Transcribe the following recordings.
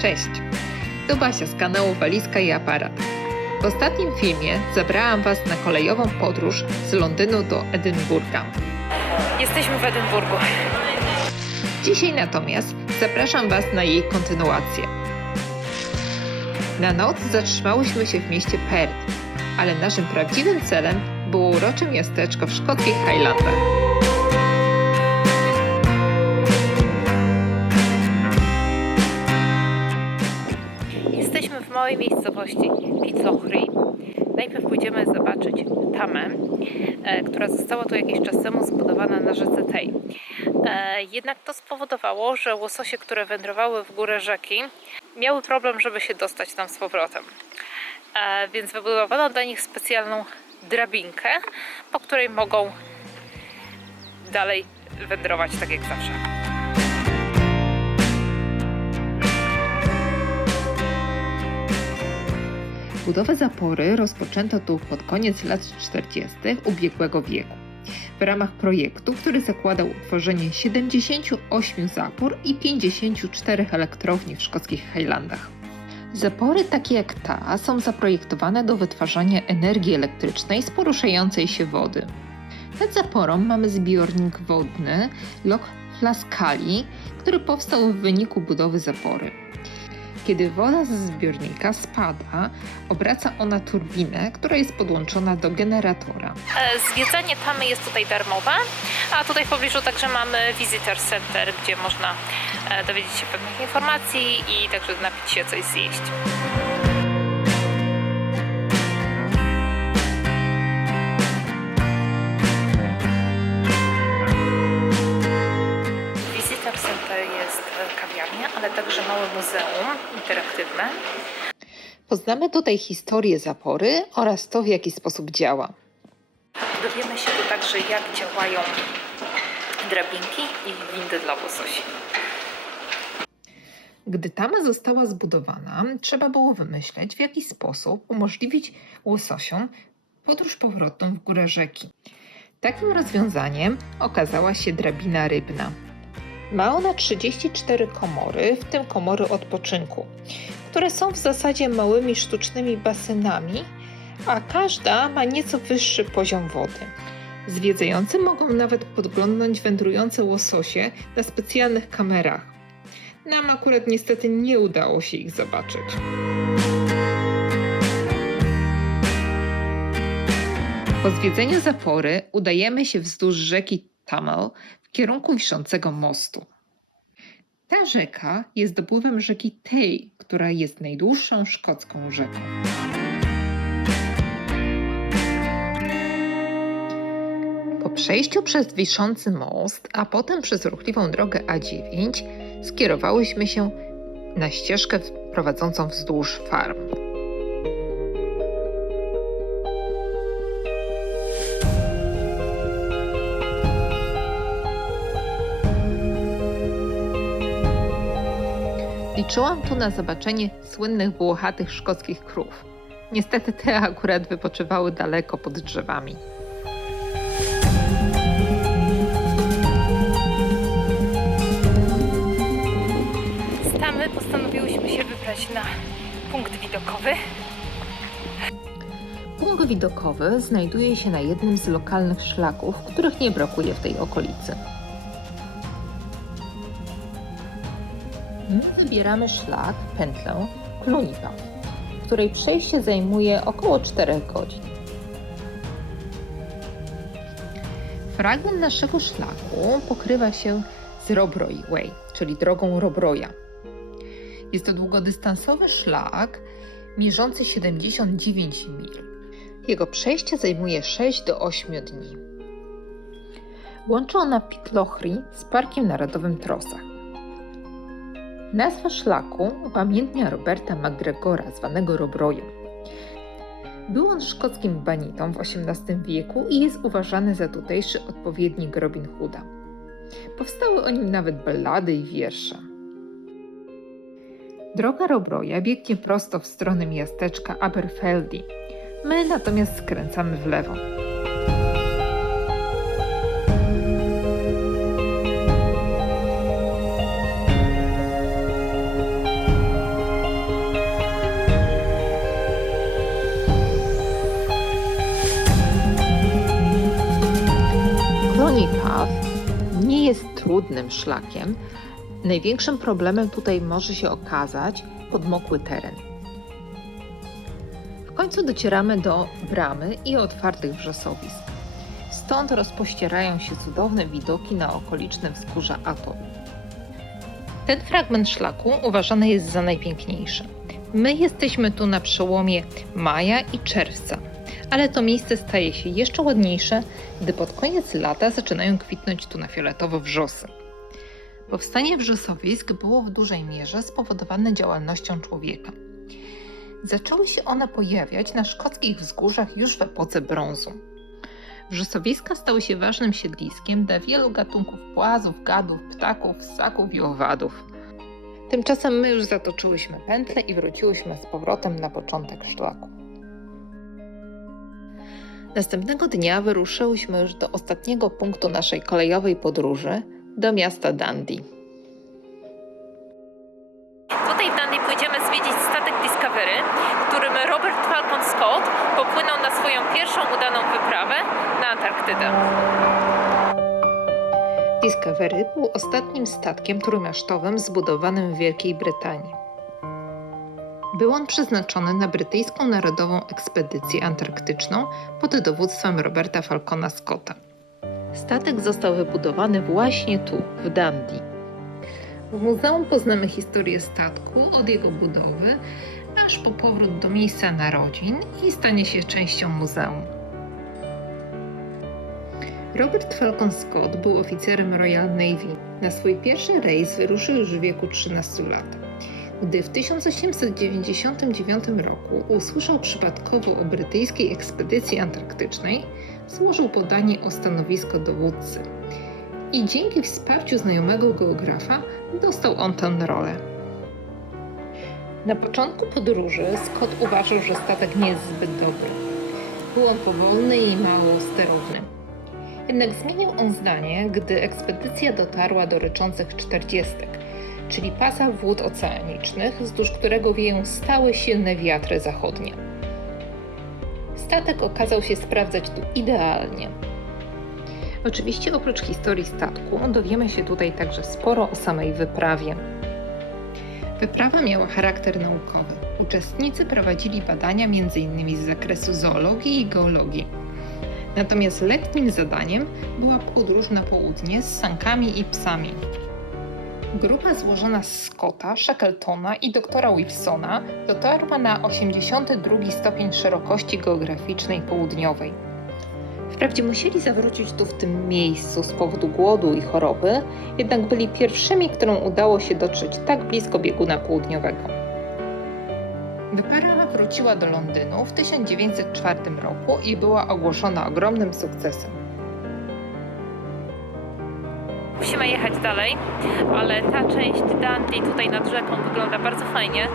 Cześć, tu Basia z kanału Walizka i Aparat. W ostatnim filmie zabrałam Was na kolejową podróż z Londynu do Edynburga. Jesteśmy w Edynburgu. Dzisiaj natomiast zapraszam Was na jej kontynuację. Na noc zatrzymałyśmy się w mieście Perth, ale naszym prawdziwym celem było urocze miasteczko w szkockich Highlandach. Jesteśmy w małej miejscowości Pitlochry. Najpierw pójdziemy zobaczyć tamę, która została tu jakiś czas temu zbudowana na rzece Tay. Jednak to spowodowało, że łososie, które wędrowały w górę rzeki, miały problem, żeby się dostać tam z powrotem. Więc wybudowano dla nich specjalną drabinkę, po której mogą dalej wędrować tak jak zawsze. Budowę zapory rozpoczęto tu pod koniec lat 40. ubiegłego wieku. W ramach projektu, który zakładał utworzenie 78 zapór i 54 elektrowni w szkockich Highlandach. Zapory takie jak ta są zaprojektowane do wytwarzania energii elektrycznej z poruszającej się wody. Nad zaporą mamy zbiornik wodny Loch Flascali, który powstał w wyniku budowy zapory. Kiedy woda ze zbiornika spada, obraca ona turbinę, która jest podłączona do generatora. Zwiedzanie tamy jest tutaj darmowe, a tutaj w pobliżu także mamy Visitor Center, gdzie można dowiedzieć się pewnych informacji i także napić się, coś zjeść. Visitor Center jest kawiarnia, ale także małe muzeum interaktywne. Poznamy tutaj historię zapory oraz to, w jaki sposób działa. Dowiemy się tu także, jak działają drabinki i windy dla łososi. Gdy tama została zbudowana, trzeba było wymyśleć, w jaki sposób umożliwić łososiom podróż powrotną w górę rzeki. Takim rozwiązaniem okazała się drabina rybna. Ma ona 34 komory, w tym komory odpoczynku, które są w zasadzie małymi sztucznymi basenami, a każda ma nieco wyższy poziom wody. Zwiedzający mogą nawet podglądnąć wędrujące łososie na specjalnych kamerach. Nam akurat niestety nie udało się ich zobaczyć. Po zwiedzeniu zapory udajemy się wzdłuż rzeki Tamil w kierunku wiszącego mostu. Ta rzeka jest dopływem rzeki Tay, która jest najdłuższą szkocką rzeką. Po przejściu przez wiszący most, a potem przez ruchliwą drogę A9 skierowałyśmy się na ścieżkę prowadzącą wzdłuż farm. Liczyłam tu na zobaczenie słynnych włochatych szkockich krów. Niestety te akurat wypoczywały daleko pod drzewami. Z tamy postanowiłyśmy się wybrać na punkt widokowy. Punkt widokowy znajduje się na jednym z lokalnych szlaków, których nie brakuje w tej okolicy. My wybieramy szlak, pętlę Cluny Path, której przejście zajmuje około 4 godzin. Fragment naszego szlaku pokrywa się z Rob Roy Way, czyli drogą Rob Roya. Jest to długodystansowy szlak mierzący 79 mil. Jego przejście zajmuje 6 do 8 dni. Łączy ona Pitlochry z Parkiem Narodowym Trossach. Nazwa szlaku upamiętnia Roberta MacGregora, zwanego Rob Royem. Był on szkockim banitą w XVIII wieku i jest uważany za tutejszy odpowiednik Robin Hooda. Powstały o nim nawet ballady i wiersze. Droga Rob Roya biegnie prosto w stronę miasteczka Aberfeldy. My natomiast skręcamy w lewo. trudnym szlakiem, największym problemem tutaj może się okazać podmokły teren. W końcu docieramy do bramy i otwartych wrzosowisk. Stąd rozpościerają się cudowne widoki na okoliczne wzgórza atolu. Ten fragment szlaku uważany jest za najpiękniejszy. My jesteśmy tu na przełomie maja i czerwca, ale to miejsce staje się jeszcze ładniejsze, gdy pod koniec lata zaczynają kwitnąć tu na fioletowo wrzosy. Powstanie wrzosowisk było w dużej mierze spowodowane działalnością człowieka. Zaczęły się one pojawiać na szkockich wzgórzach już w epoce brązu. Wrzosowiska stały się ważnym siedliskiem dla wielu gatunków płazów, gadów, ptaków, ssaków i owadów. Tymczasem my już zatoczyłyśmy pętlę i wróciłyśmy z powrotem na początek szlaku. Następnego dnia wyruszyłyśmy już do ostatniego punktu naszej kolejowej podróży, do miasta Dundee. Tutaj w Dundee pójdziemy zwiedzić statek Discovery, którym Robert Falcon Scott popłynął na swoją pierwszą udaną wyprawę na Antarktydę. Discovery był ostatnim statkiem trójmasztowym zbudowanym w Wielkiej Brytanii. Był on przeznaczony na brytyjską narodową ekspedycję antarktyczną pod dowództwem Roberta Falcona Scotta. Statek został wybudowany właśnie tu, w Dundee. W muzeum poznamy historię statku od jego budowy, aż po powrót do miejsca narodzin i stanie się częścią muzeum. Robert Falcon Scott był oficerem Royal Navy. Na swój pierwszy rejs wyruszył już w wieku 13 lat. Gdy w 1899 roku usłyszał przypadkowo o brytyjskiej ekspedycji antarktycznej, złożył podanie o stanowisko dowódcy. I dzięki wsparciu znajomego geografa dostał on tę rolę. Na początku podróży Scott uważał, że statek nie jest zbyt dobry. Był on powolny i mało sterowny. Jednak zmienił on zdanie, gdy ekspedycja dotarła do ryczących 40, czyli pasa wód oceanicznych, wzdłuż którego wieją stałe silne wiatry zachodnie. Statek okazał się sprawdzać tu idealnie. Oczywiście oprócz historii statku dowiemy się tutaj także sporo o samej wyprawie. Wyprawa miała charakter naukowy. Uczestnicy prowadzili badania m.in. z zakresu zoologii i geologii. Natomiast letnim zadaniem była podróż na południe z sankami i psami. Grupa złożona z Scotta, Shackletona i doktora Wilsona dotarła na 82 stopień szerokości geograficznej południowej. Wprawdzie musieli zawrócić tu w tym miejscu z powodu głodu i choroby, jednak byli pierwszymi, którym udało się dotrzeć tak blisko bieguna południowego. Wyprawa wróciła do Londynu w 1904 roku i była ogłoszona ogromnym sukcesem. Musimy jechać dalej, ale ta część Dundee tutaj nad rzeką wygląda bardzo fajnie.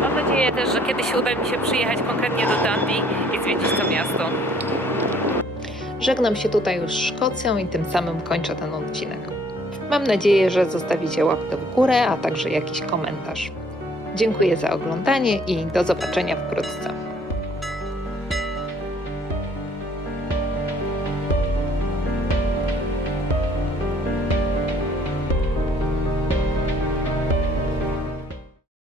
Mam nadzieję też, że kiedyś uda mi się przyjechać konkretnie do Dundee i zwiedzić to miasto. Żegnam się tutaj już z Szkocją i tym samym kończę ten odcinek. Mam nadzieję, że zostawicie łapkę w górę, a także jakiś komentarz. Dziękuję za oglądanie i do zobaczenia wkrótce.